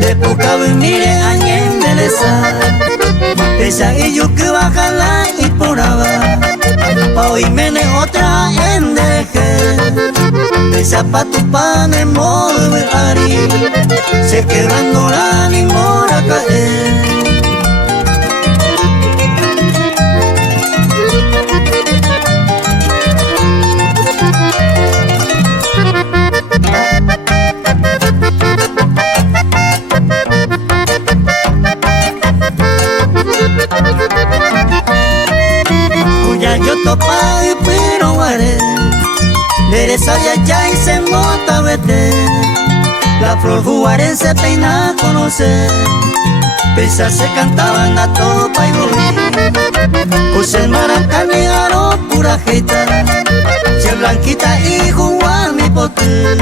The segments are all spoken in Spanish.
de poca mire añen beleza esa y yo que baja la y poraba hoy mene otra en deje esa pa tu pan en modo de ari se quebrando la ni mora caer. Cuya yo topa y pero guaré dereza ya y se mota vete la flor jugaré se peina a conocer pesa se cantaban la topa y volví José Maraca negaro pura jeita se blanquita y jugar mi pote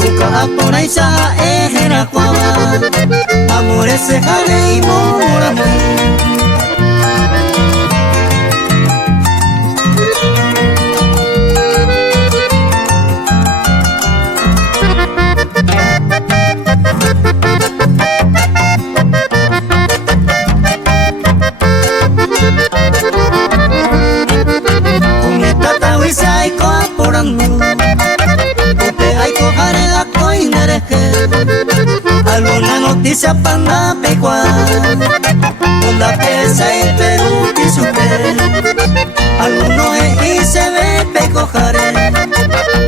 busca por ahí sa ejera cuava amores se jale y moramos. Con esta tahuiza hay coaporando Upe hay cojare la coinereje alguna noticia para la pecua con la pesa y Perú y supe alguno es y se ve pecojare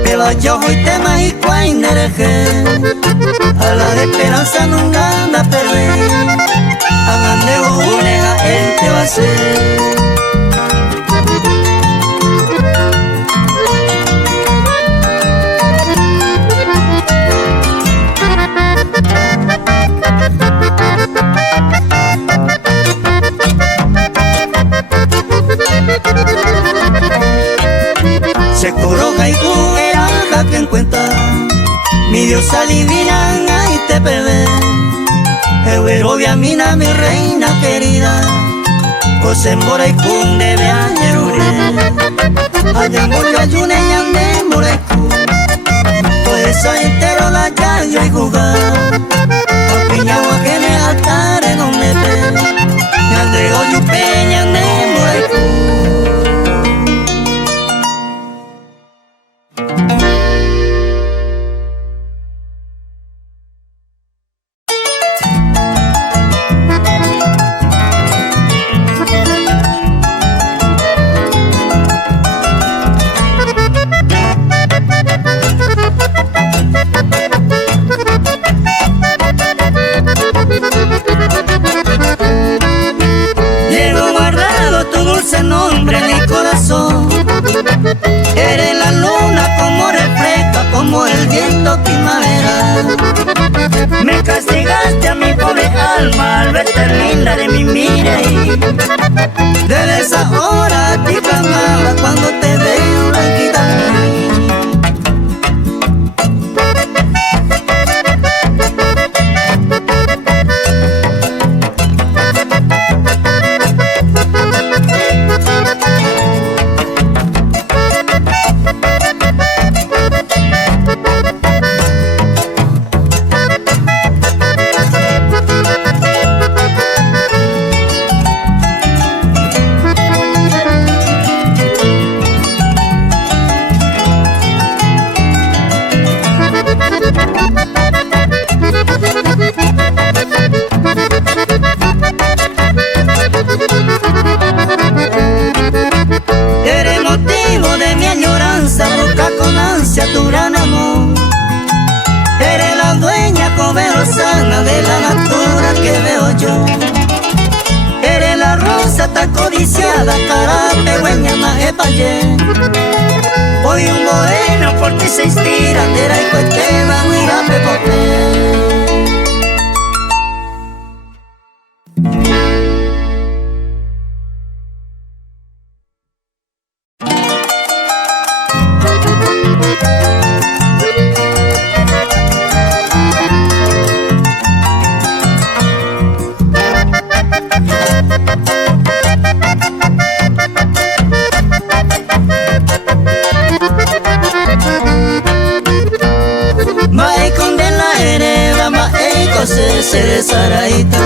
pero yo hoy tema y coinereje a la de esperanza nunca anda perder hagan de unega él te va a ser. Se coroja y era que en cuenta mi diosa divina ahí te perdé Ewerovia mina mi reina querida José Mora y Cunde me añerure allá en ayune y ande morecu por eso entero la yayo y jugar opiñagua que me altare no me ve me ande oyu peña ande morecu. Nombre en mi corazón eres la luna como refresca como el viento primavera me castigaste a mi pobre alma al verte linda de mi mire desde esa hora a ti clamaba cuando te veo blanquita. Eres motivo de mi añoranza, busca con ansia tu gran amor. Eres la dueña comerosana de la natura que veo yo. Eres la rosa tan codiciada, cara pegüeña más epayé. Hoy un bohemio por ti se inspira, tera y cuetema, mira pepote. Vai condena hereda se saraita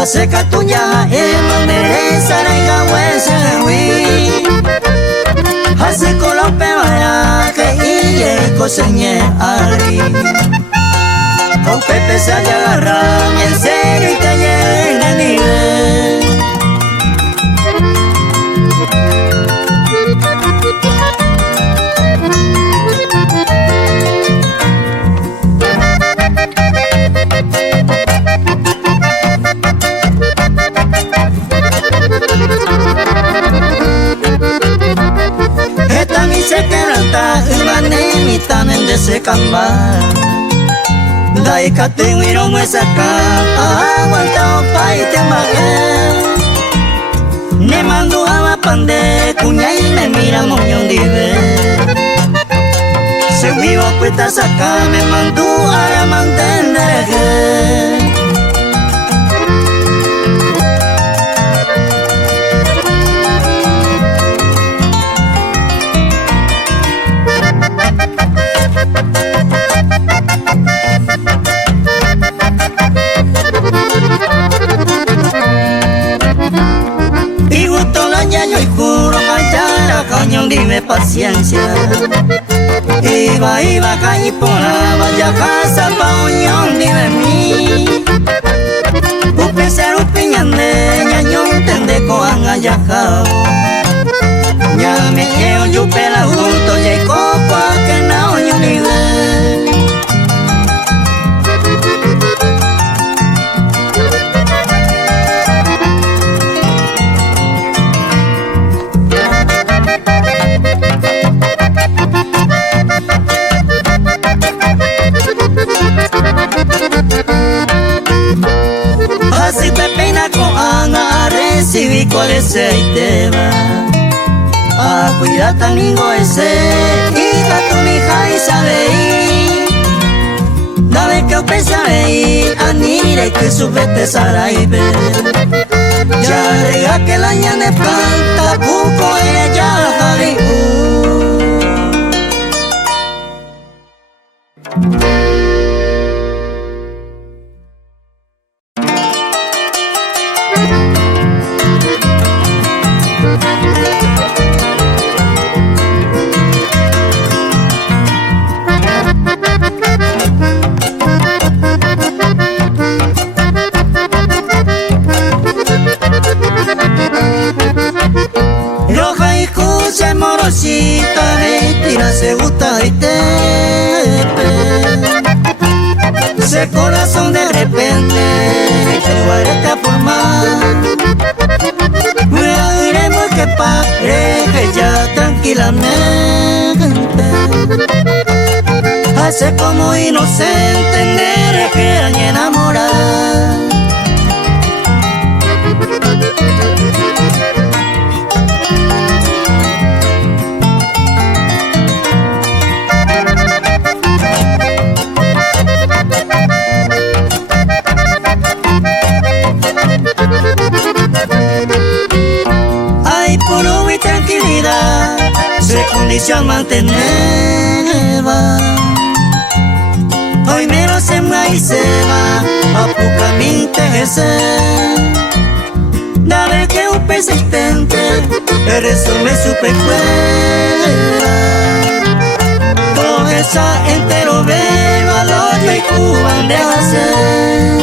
hace katunya emane saraiga wesewi hace colope vaya que iye coseñe ari con Pepe se agarra en serio y calle en el nivel. Esta mi se quebranta y manimita en ese cambar. Dai kate wiro muesaka aguanta opa y te mague. Ne mando a la pande cuña y me mira moñón dive. Se vivo puesta saca me mando a la mantener. Y gusto la ñaño y juro callar a cañón dime paciencia. Iba calle por la vaya casa pa' unión dime mi. Upesero piñane ñaño tende coan ayajao. Ñame eo yupe la junto y copa que na oño nivel. Así pepina con ana recibí cuál es el tema. A cuidar tan lindo ese y gato mi hija y sabe. Dame que pensaré anire que su vete saraibe. Ya rega que la ñane planta buco ella javi. Roja y cuche morosita tira se gusta y tepe. Ese corazón de repente que guareta por más. Miremos que pareja ya tranquilamente. Hace como inocente nere que han enamorado. Ay, puro y tranquilidad se condición mantener. Hoy menos se me y se va a poca mi interés. Dale que un persistente eres un me supe cuera. Todo esa entero ve valor y cuban de hacer.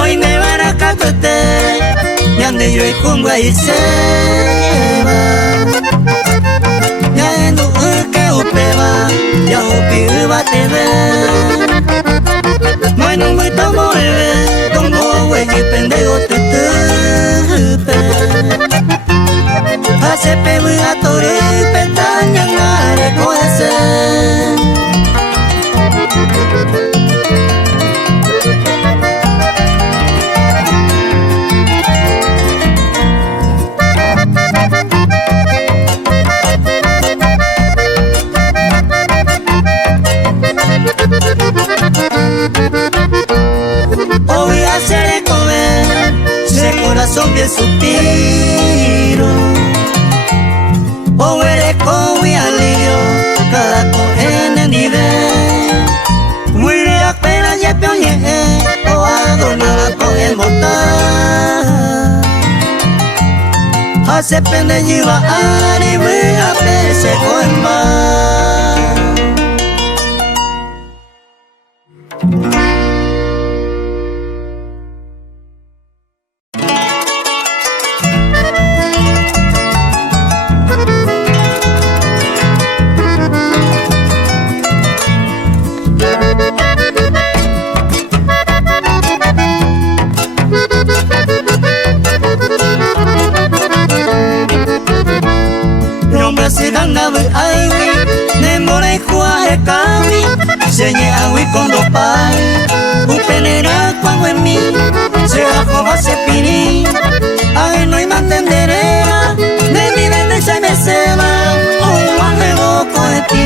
Hoy me van a cacote y ande yo y jungo ahí se va. Ya en un que upeba ya upi uba te ve. No hay no muy tomo bebé tomo güey y pendejo te tupe. Hace pebo y atore petaña ngare coese. suspiro. O eres como y alivio, cada coge en nivel. Muy apenas ya peoñe, o adornada con el mortal. Hace pende lleva arriba a pese con mar. Señé agui con dos pais, upenera cuando en mí se ajoba se piní, ay no hay mantenderera, de mi bendecha y me ceba, un ángel boco de ti.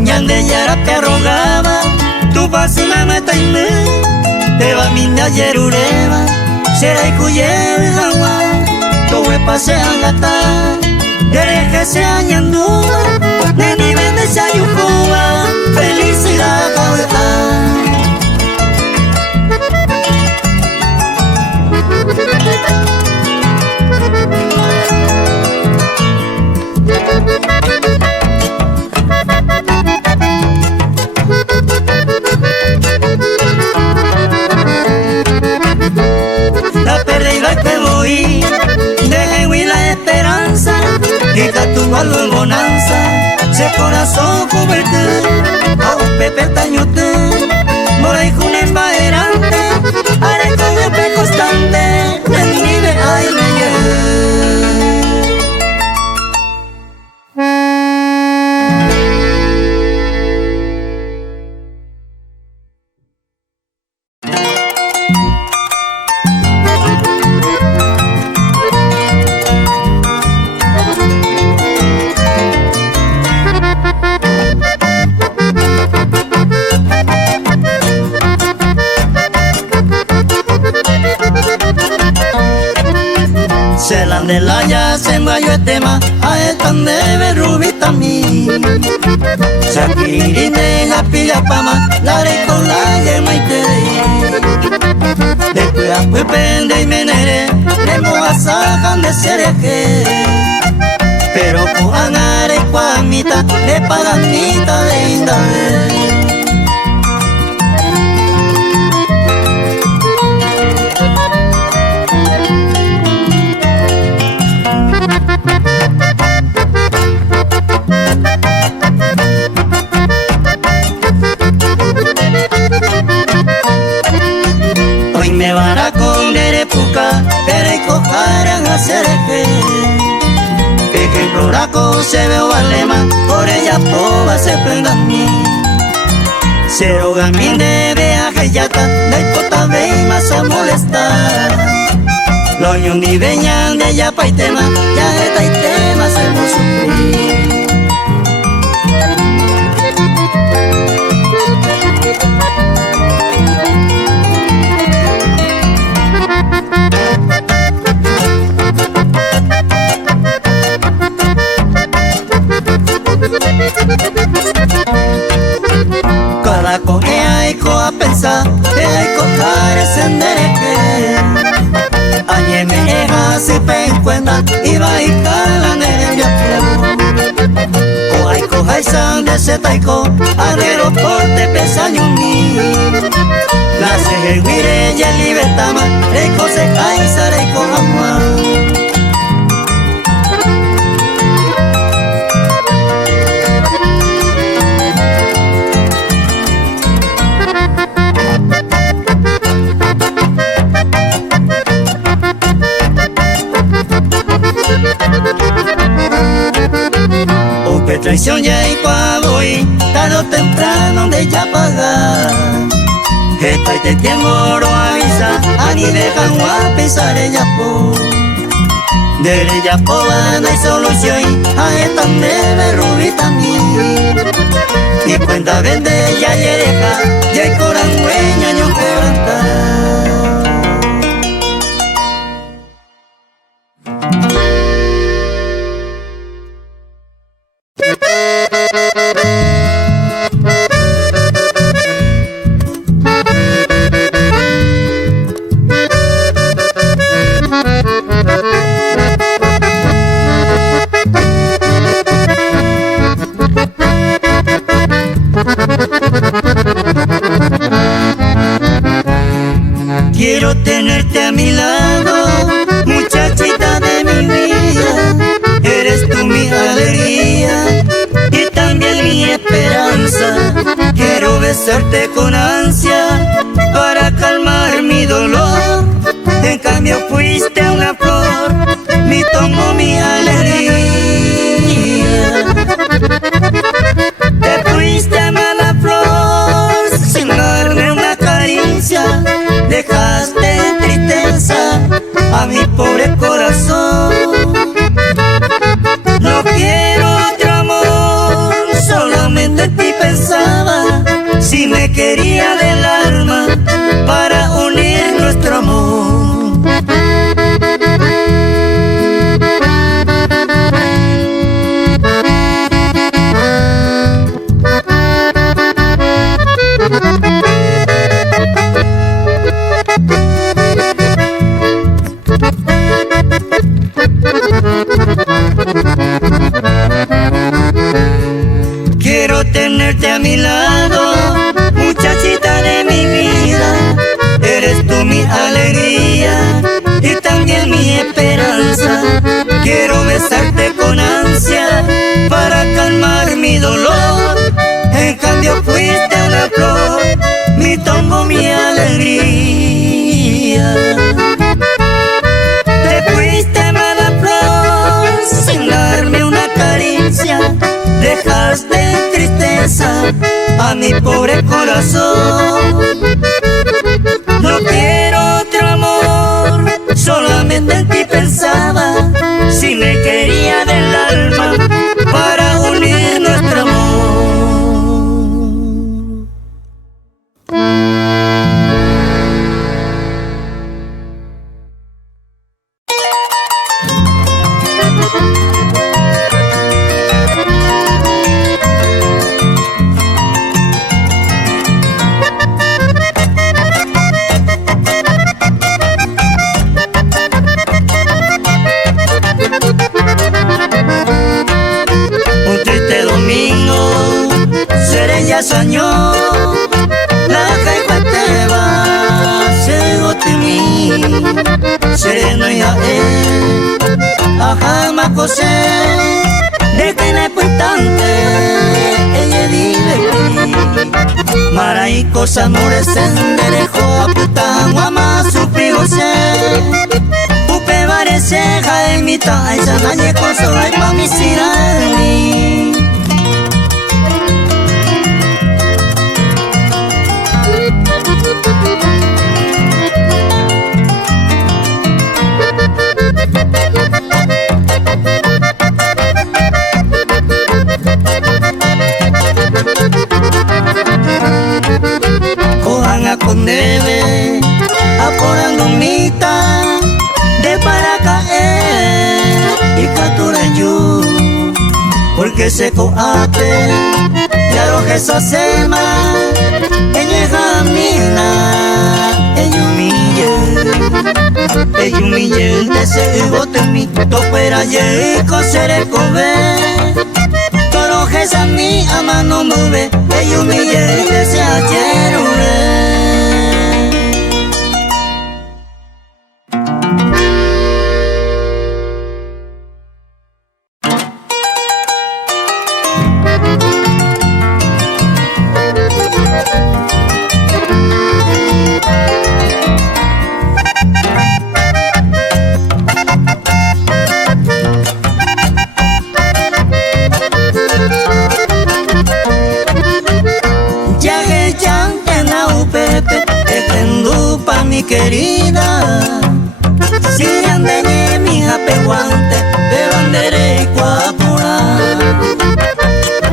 Ñande yara te rogaba, tu pasima me taime, te va minda yerureva, será y cuye jawa, tu huepa se angata, dereje se añandúa, de mi vende se ayucuba, felicidad caudal. La perdida que voy, deje huir la esperanza, quita tu valor bonanza, se corazón convertir, a un pepe tañote, mora y junen baerante, haré con el pe constante, de mi de ay me de la ya se enguayo el tema, a estan de rubita mi. Sakirite la pilla pama, la re con la yema y te de. Después a pende y menere, le moja sajan de sereje. Pero con anare cuamita, le paganita de indale. Hoy me van a comer epuca, pero y cojarán a cereje. Que el roraco se veo alema, por ella poba se prenda a mí. Cero gamín de viaje yata, la hipota ve y más a molestar. Los ñondi veñan de ya pa' y tema, ya está y tema hacemos sufrir. Cada coge hay a pensar, que hay cojar ese endereje. Añe me deja si pe encuentra y va y cala nervia pro. O hay coja y san de ese taiko, arrero porte pesaño mi. La se guire y el libertama, reiko se caisa reiko jamás. Que traición ya y pa' voy, tarde o temprano de ya pagar. Hepai te tiempo ro avisa, ani dejan a pensar ella po. Dere ya po no hay solución, a esta me rubita mi. Y cuenta vende ya yereja, ya hay coran hueña yo coranta. Quiero tenerte a mi lado, muchachita de mi vida. Eres tú mi alegría y también mi esperanza. Quiero besarte con ansia para calmar mi dolor. En cambio fuiste una flor, mi tomo, mi alegría. Te fuiste mala flor sin darme una caricia. Dejaste en tristeza a mi pobre corazón. No quiero otro amor, solamente en ti pensaba. Si me quería del alma para unir nuestro amor. Quiero tenerte a mi lado, muchachita de mi vida. Eres tú mi alegría y también mi esperanza. Quiero besarte con ansia para calmar mi dolor. En cambio fuiste una flor, mi tombo, mi alegría. Te fuiste mala flor sin darme una caricia. Dejaste en tristeza a mi pobre corazón. No quiero otro amor, solamente en ti pensaba. Si me quería del alma para unir nuestro amor. Soñó la caicuateba se gotimi sereno ya ajama cose de que no es puitante ella vive maray cosa amores senderejo a putan guama sufrigo se upe varese jaimita esa naye consola y pa mi sirani. Con debe aporando mita de para caer y caturayu porque se coate ya lo que se sema ella camina ella humille de ese bote mi topera y cosere cobe todo que se a mi ama no mueve ella humille de ese ayer. querida, si ande mi apeguante de bandera y cuapura.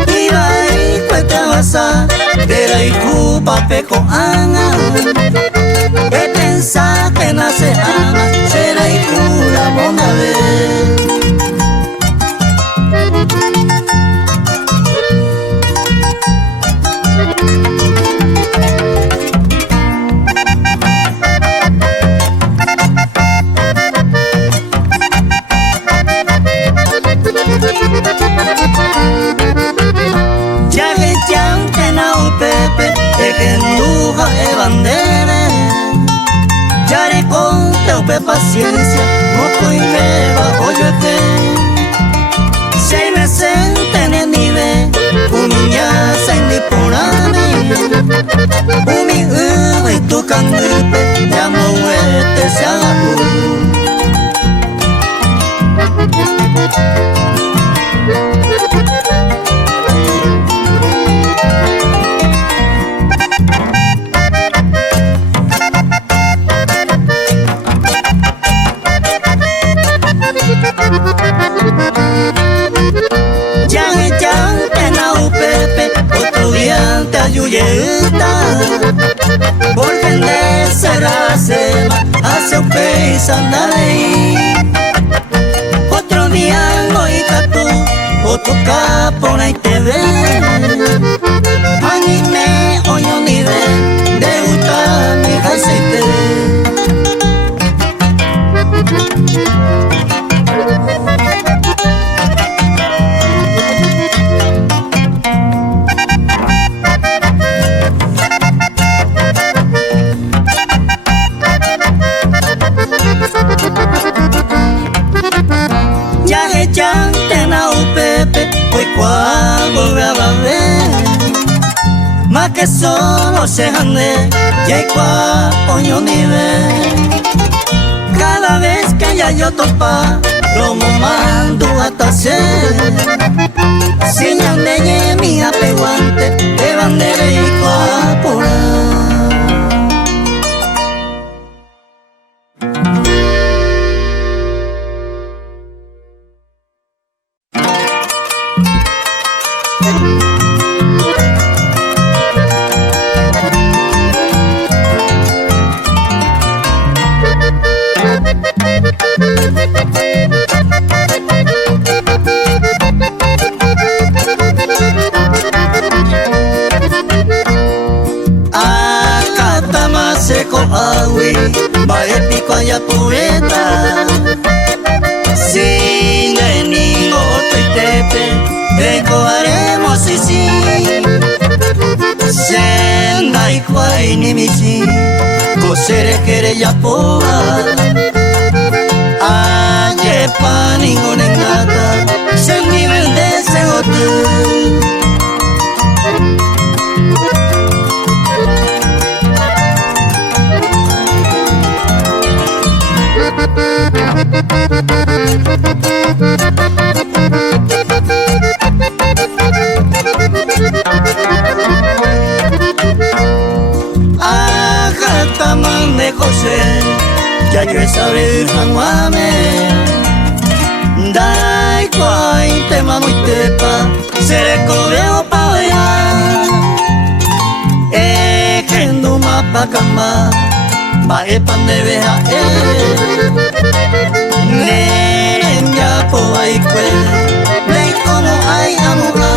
Iba y cuesta basa, de la icupa peco ana. Que pensa que nace ama, será y cura bona vez. Ya le conté paciencia, moco y me bajo yo que 6 meses en nivel, niña sin disporame, mi y tu cangupe, ya muerte se haga porque en esa sema hace un pez andar ahí. Otro día no y tú, otro capo y te ve. Anime oño ni ve, de gusta mi aceite. Más que solo se jande, ya hay coño nivel. Cada vez que ya yo topa, lo mando hasta ser. Si ande mi apeguante, de bandera y coapora. Bae pico allá poeta, sin enemigo y tepe, decoaremos y sí. Senda y cuay ni misi, cosere quere ya poa. Aye pa ningún engata, se nivel de ese hotel. Ajataman de José, ya yo saber janguame. Dai cuay te mamo y tepa, se le cobeo pa vear. Ejendo mapa cama, bae pan de veja nenen ya po ay kwe, ley como ay amuga.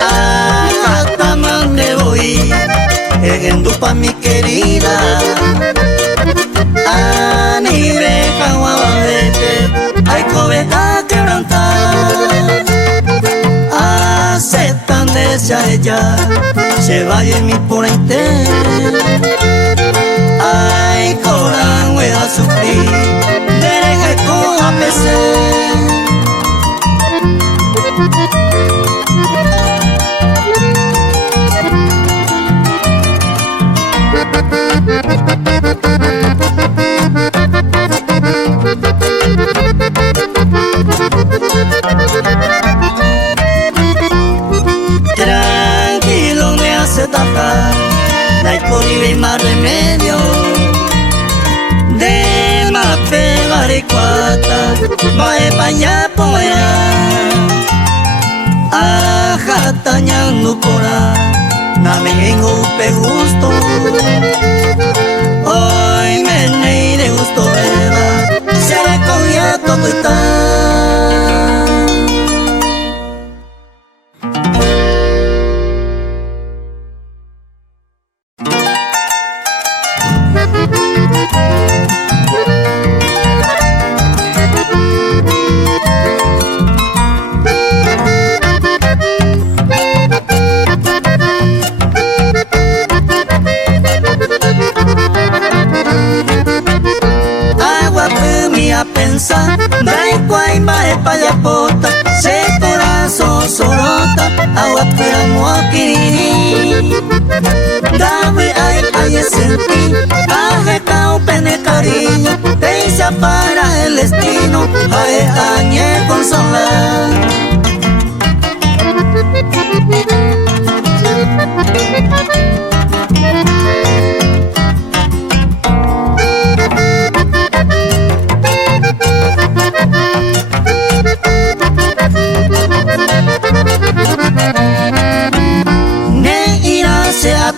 Hasta mande voy, pa' mi querida. Ani beja guabete, hay cobeta quebrantar. Aceptan de ella, se vaya en mi ponente. Ay, corán, voy a sufrir, dereje con APC. adecuada, mae paña poea, ajataña nupora, namengo pe gusto, hoy me nei de gusto eva, seré con ya todo está. Pensa, dai quai mae payapota, se corazón sorota, agua pura moakiri. Dame ay senti, aje cao pene cariño, pensa para el destino, aje añe consolar.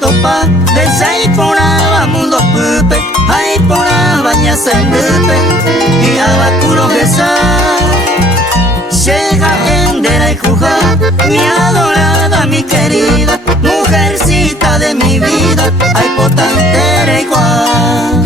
Topa, desai pora mundo pupe, ai pora baña sendupe, y abacuro gesa, llega endera y juja, mi adorada, mi querida, mujercita de mi vida, ay potantera igual.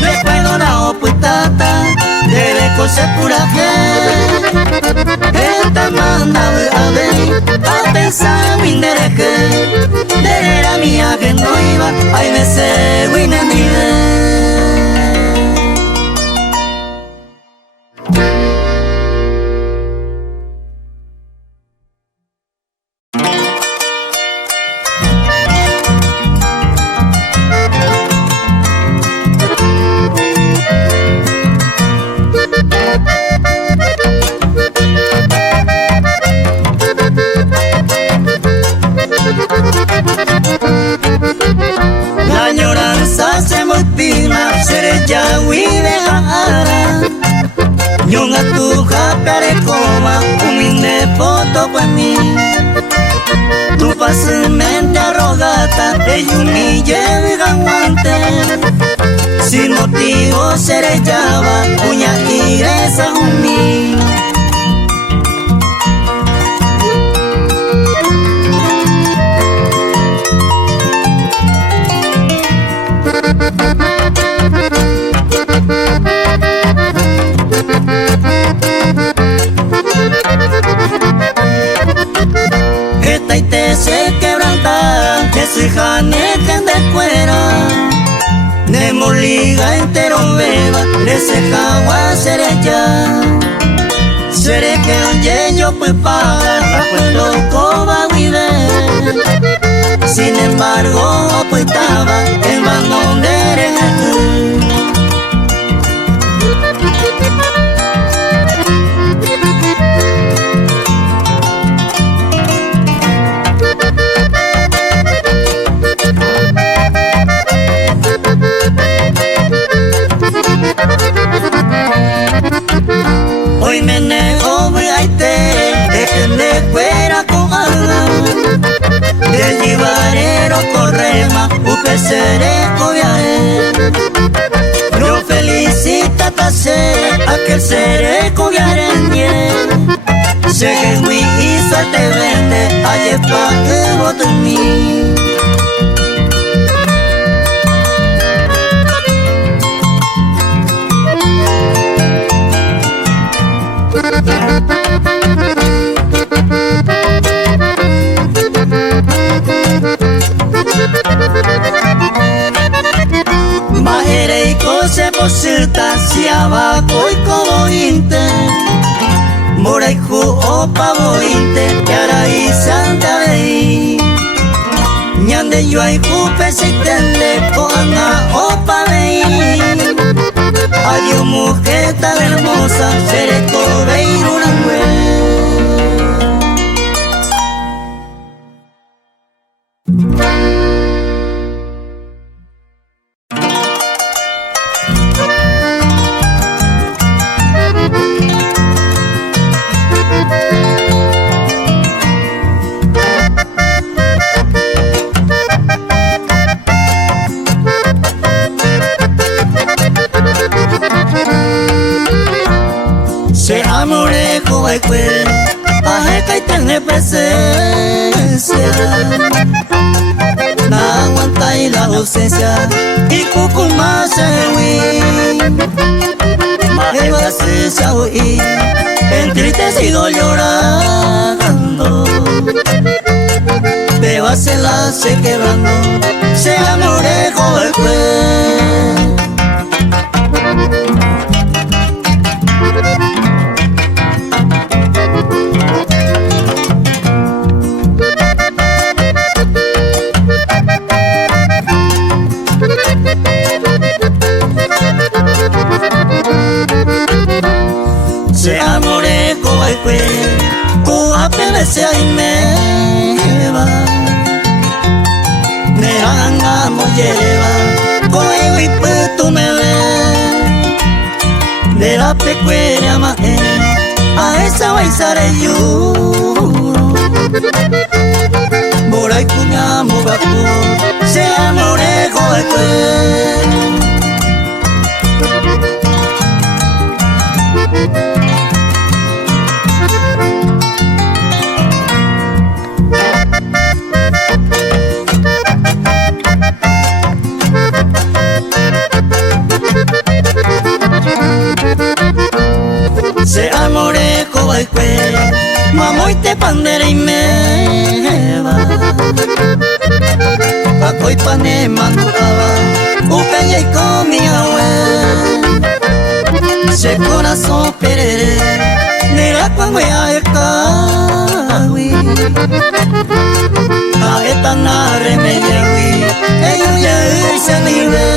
Me puedo una oputata, debe coser pura que esta manda a ver, a pensar mi dereje, de la mía que no iba, ay me sé, wina mi Nyonga tuja pare coma, humilde foto pa' mí. Tu fácilmente arrogata, ella humille y aguante. Sin motivo seré llava, uña y reza humilde. Esta y te se quebranta, que se janejen de cuera. Ne moliga entero beba, le se jagua seré ya. Seré que oye yo pues pagar, pues loco va a vivir. Sin embargo, pues estaba el bandón de Jesús. Hoy me nego aite, dejen de fuera con alma. Del jibarero correma, upe seré cobiaré. Yo felicita tase, aquel seré cobiaré bien. Se que hui y suerte vende, ayer pa' que vote en mí. Majereiko se posita si abajo y como inte Moraiku opa bointe, yara y santa veí. de yo hay cupe si tende coana opa ley. Adiós mujer tan hermosa, seré cobeiro una mujer. Se amore coba y cue, ajeca y tener presencia. Na aguanta y la ausencia, y cucu más se huí. Eva se huí, entristecido llorando. Eva se la se quebrando, se amore coba y cue. Se amore coba y cue, cu apenas se aineva. Neranga molleva, coego y puto me ve. De la pecueria maje, a esa baisare yuro. Mora y cuña mogaku, se amore coba y cue. Se amore coba y cue, mamoy te pandere y meva. Paco y pane mandaba, upeña y comía hue. Se corazón perere, nera cuando ya el cahui. A esta na remedia hui, ellos ya se nivel.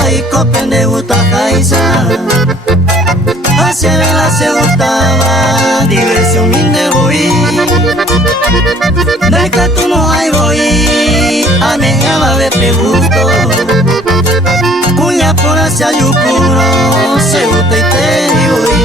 Ay, copende gusta jaisa, hacia vela se gustaba, diversión minde voy. Deja tu no hay voy, a mí ya va a ver pregusto. Cuña por hacia yucuro, se gusta y te voy.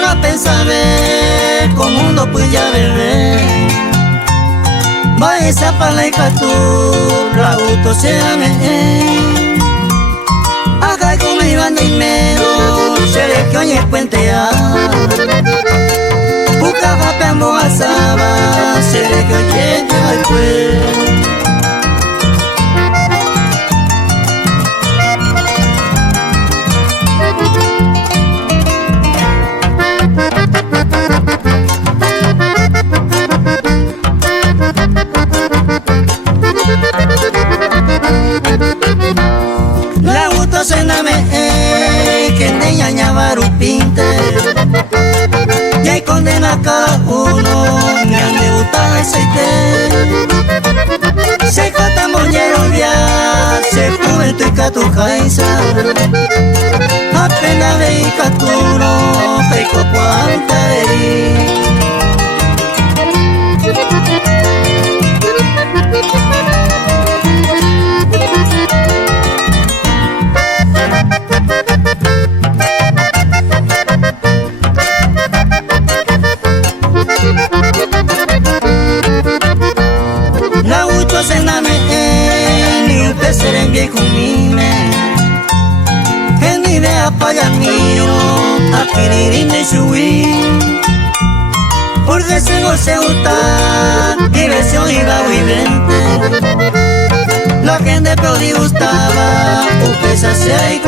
A pensar ver como mundo pues ya veré. Va esa pala y catu, la auto se ame. Acá como iban de mero, se le que oye puentea. Busca japeambo asaba, se le que oye lleva el pues. La gusto sename que ne ñañabaru pinte. Y hay condena cada uno, me han de gustar aceite. Se jata moñero ya, se juventud y catu jaisa. Apenas ve y caturo, peco cuanta de. kiririn de shui porque se gusta diversión y vivente la gente podi gustaba o pesa se hay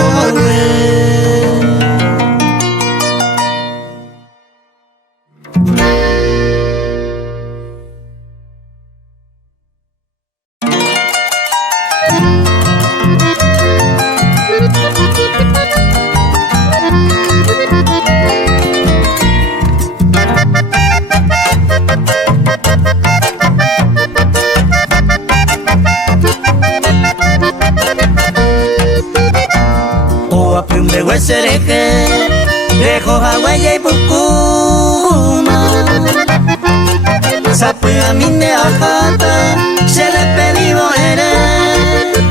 Sereje, lejos Hawaii y Pucuma. Sapu a mí de ajata, se le pedimos eres.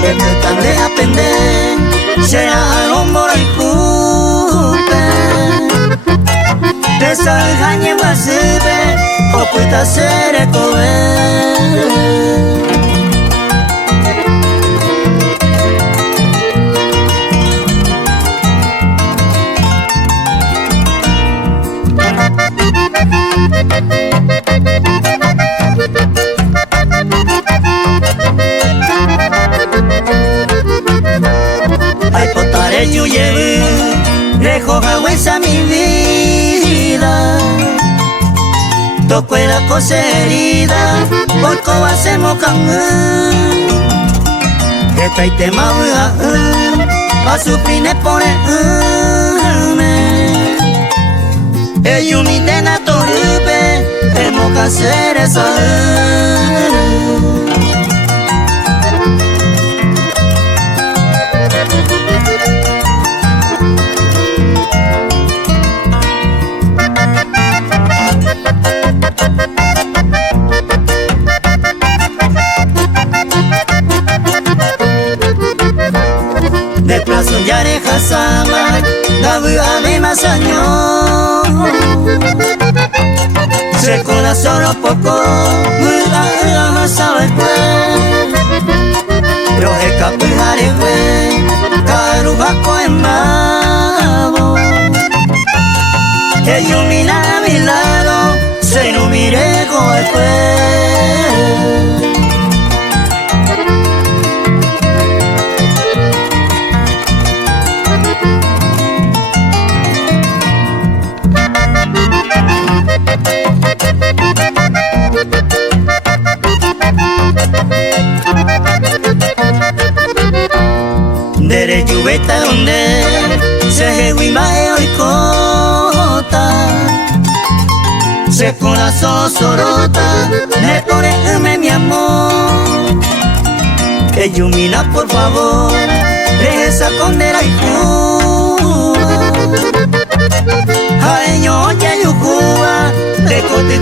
Después tan de aprender, será algo por el cupe. De salgañe guasipe, o puta seré cover. Ay, potare yuye, lejos agüesa mi vida. Toco la cosa herida, por coba hacemos cangú. Que trae tema a su fines pone ellos mi tena torupe, hemos que hacer esa. De plazo ya deja sama, gabu ame más años. Se cola solo poco, muda no sabe pues. Pero escapujare fue, carubaco en mavo. Que yo mira a mi lado, se no mire como después. Dere lluveta donde se jehuimae hoy cota se corazón sorota me pone mi amor que yumina por favor regresa con dera y Cuba jaeño ya yucuba de cote